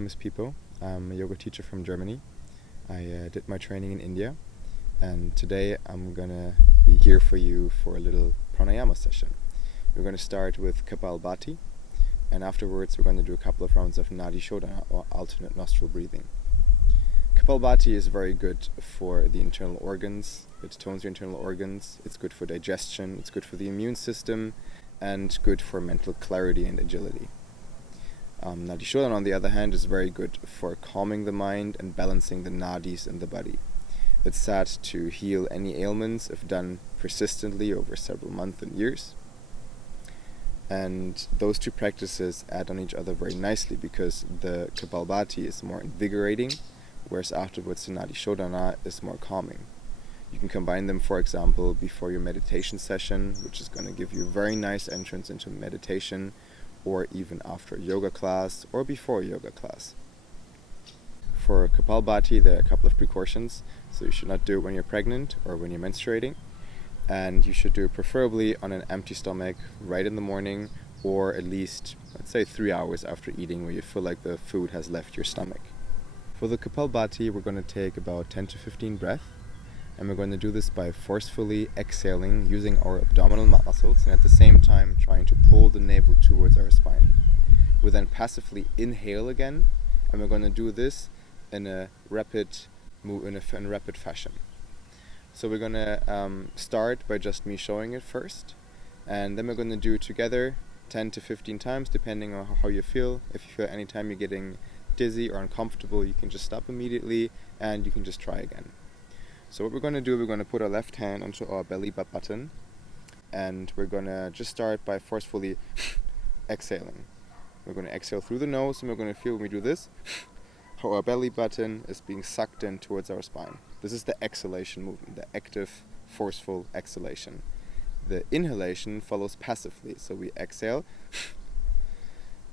name is Filippo. I'm a yoga teacher from Germany. I did my training in India, and today I'm gonna be here for you for a little pranayama session. We're gonna start with Kapalbhati, and afterwards we're gonna do a couple of rounds of Nadi Shodhana, or alternate nostril breathing. Kapalbhati is very good for the internal organs. It tones your internal organs. It's good for digestion. It's good for the immune system, and good for mental clarity and agility. Nadi Shodhana, on the other hand, is very good for calming the mind and balancing the nadis in the body. It's said to heal any ailments if done persistently over several months and years. And those two practices add on each other very nicely, because the Kapalbhati is more invigorating, whereas afterwards the Nadi Shodhana is more calming. You can combine them, for example, before your meditation session, which is going to give you a very nice entrance into meditation, or even after a yoga class, or before a yoga class. For Kapalbhati, there are a couple of precautions. So you should not do it when you're pregnant or when you're menstruating, and you should do it preferably on an empty stomach right in the morning, or at least, let's say, 3 hours after eating, where you feel like the food has left your stomach. For the Kapalbhati, we're going to take about 10 to 15 breaths, and we're going to do this by forcefully exhaling using our abdominal muscles, and at the same time trying to pull the navel towards our spine. We'll then passively inhale again, and we're going to do this in a rapid fashion. So we're going to start by just me showing it first, and then we're going to do together 10 to 15 times, depending on how you feel. If you feel anytime you're getting dizzy or uncomfortable, you can just stop immediately and you can just try again. So what we're going to do, we're going to put our left hand onto our belly button, and we're going to just start by forcefully exhaling. We're going to exhale through the nose, and we're going to feel when we do this, how our belly button is being sucked in towards our spine. This is the exhalation movement, the active, forceful exhalation. The inhalation follows passively, so we exhale,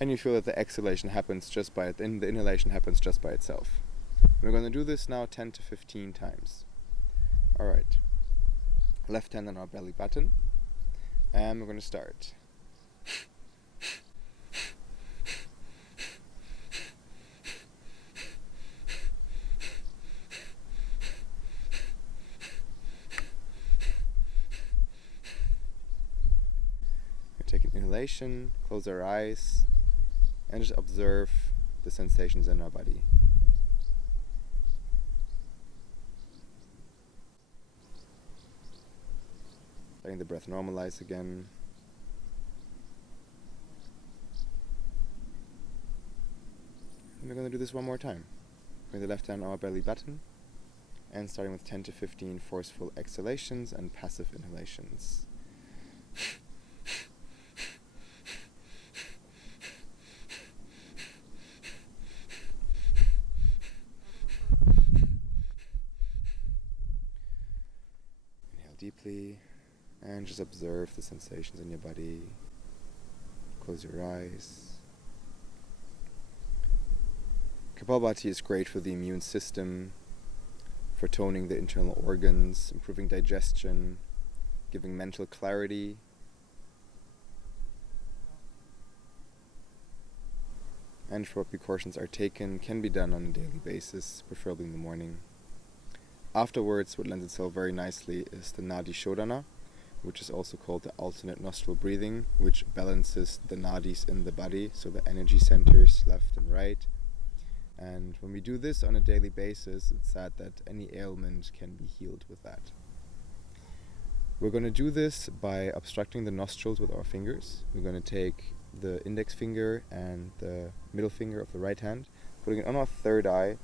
and you feel that the exhalation happens the inhalation happens just by itself. We're going to do this now 10 to 15 times. Alright, left hand on our belly button, and we're going to start. We take an inhalation, close our eyes, and just observe the sensations in our body. Letting the breath normalize again. And we're going to do this one more time. Bring the left hand on our belly button, and starting with 10 to 15 forceful exhalations and passive inhalations. Inhale deeply. And just observe the sensations in your body. Close your eyes. Kapalbhati is great for the immune system, for toning the internal organs, improving digestion, giving mental clarity. And for what precautions are taken, can be done on a daily basis, preferably in the morning. Afterwards, what lends itself very nicely is the Nadi Shodhana, which is also called the alternate nostril breathing, which balances the nadis in the body, so the energy centers left and right. And when we do this on a daily basis, it's said that any ailment can be healed with that. We're going to do this by obstructing the nostrils with our fingers. We're going to take the index finger and the middle finger of the right hand, putting it on our third eye.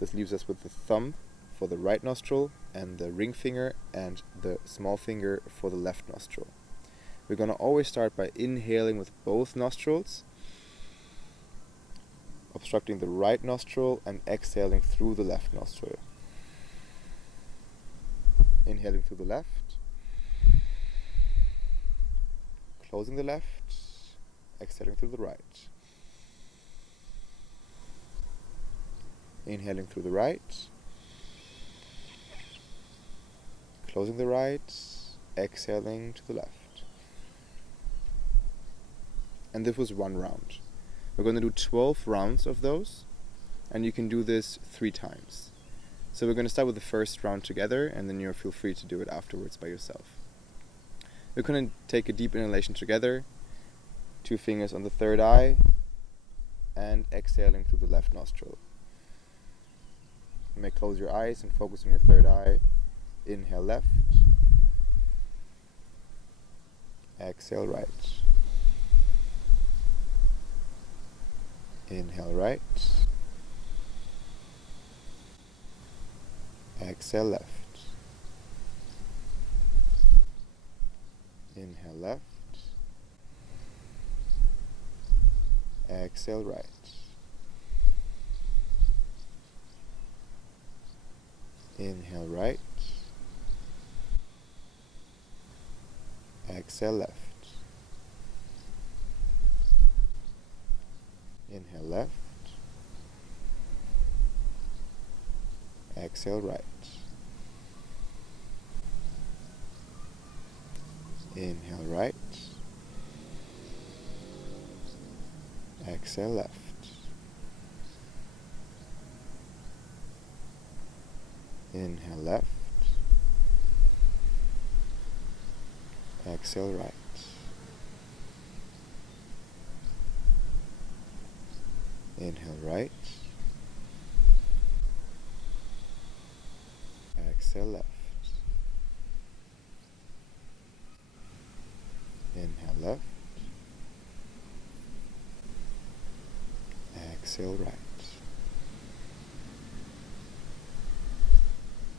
This leaves us with the thumb for the right nostril, and the ring finger and the small finger for the left nostril. We're going to always start by inhaling with both nostrils, obstructing the right nostril, and exhaling through the left nostril. Inhaling through the left, closing the left, exhaling through the right. Inhaling through the right, closing the right, exhaling to the left. And this was one round. We're going to do 12 rounds of those, And you can do this 3 times. So we're going to start with the first round together, and then you'll feel free to do it afterwards by yourself. We're going to take a deep inhalation together, 2 fingers on the third eye, and exhaling through the left nostril. You may close your eyes and focus on your third eye. Inhale left, exhale right. Inhale right, exhale left. Inhale left, exhale right. Inhale right, exhale left. Inhale left, exhale right. Inhale right, exhale left. Inhale left, exhale right. Inhale right, exhale left. Inhale left, exhale right.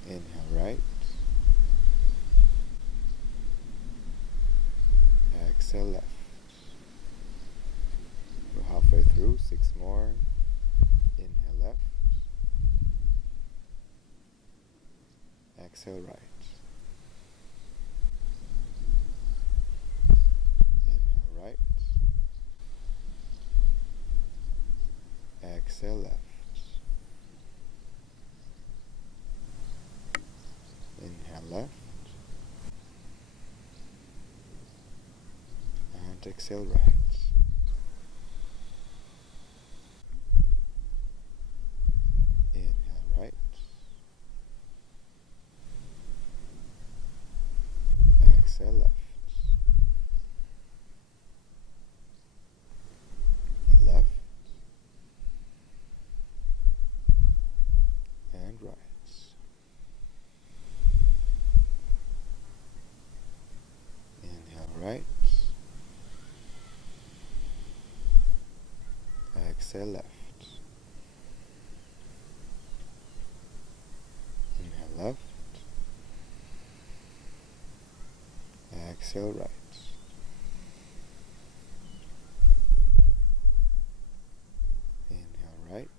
Inhale right, exhale left. We're halfway through, 6 more. Inhale left, exhale right. Inhale right, exhale left. Inhale left, and exhale right. Inhale right, exhale left. Left and right. Inhale right, exhale left. Inhale left, exhale right. Inhale right,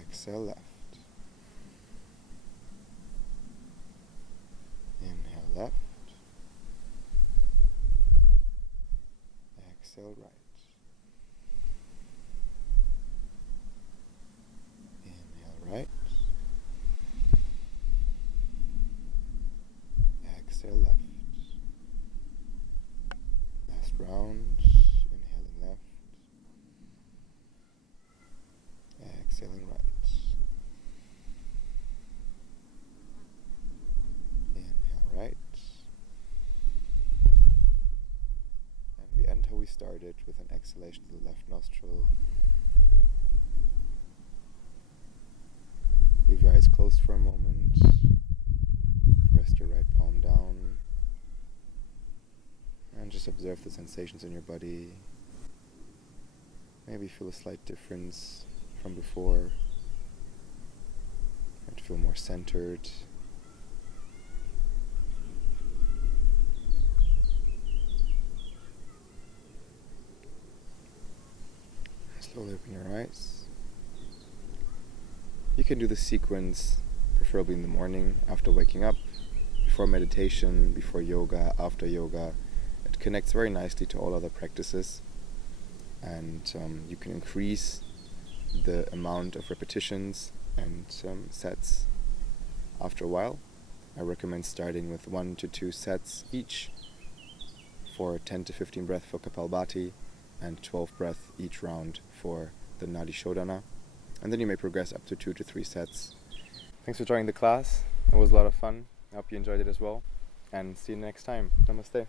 exhale left. Inhale left, exhale right. Inhale right, exhale left. Last round, inhaling left, exhaling right. Inhale right, and we end how we started with an exhalation to the left nostril. Leave your eyes closed for a moment. Rest your right palm down. And just observe the sensations in your body. Maybe feel a slight difference from before. And feel more centered. Slowly open your eyes. You can do the sequence, preferably in the morning, after waking up, before meditation, before yoga, after yoga. It connects very nicely to all other practices, and you can increase the amount of repetitions and sets after a while. I recommend starting with 1 to 2 sets each for 10 to 15 breaths for Kapalbhati, and 12 breaths each round for the Nadi Shodhana. And then you may progress up to 2 to 3 sets. Thanks for joining the class. It was a lot of fun. I hope you enjoyed it as well. And see you next time. Namaste.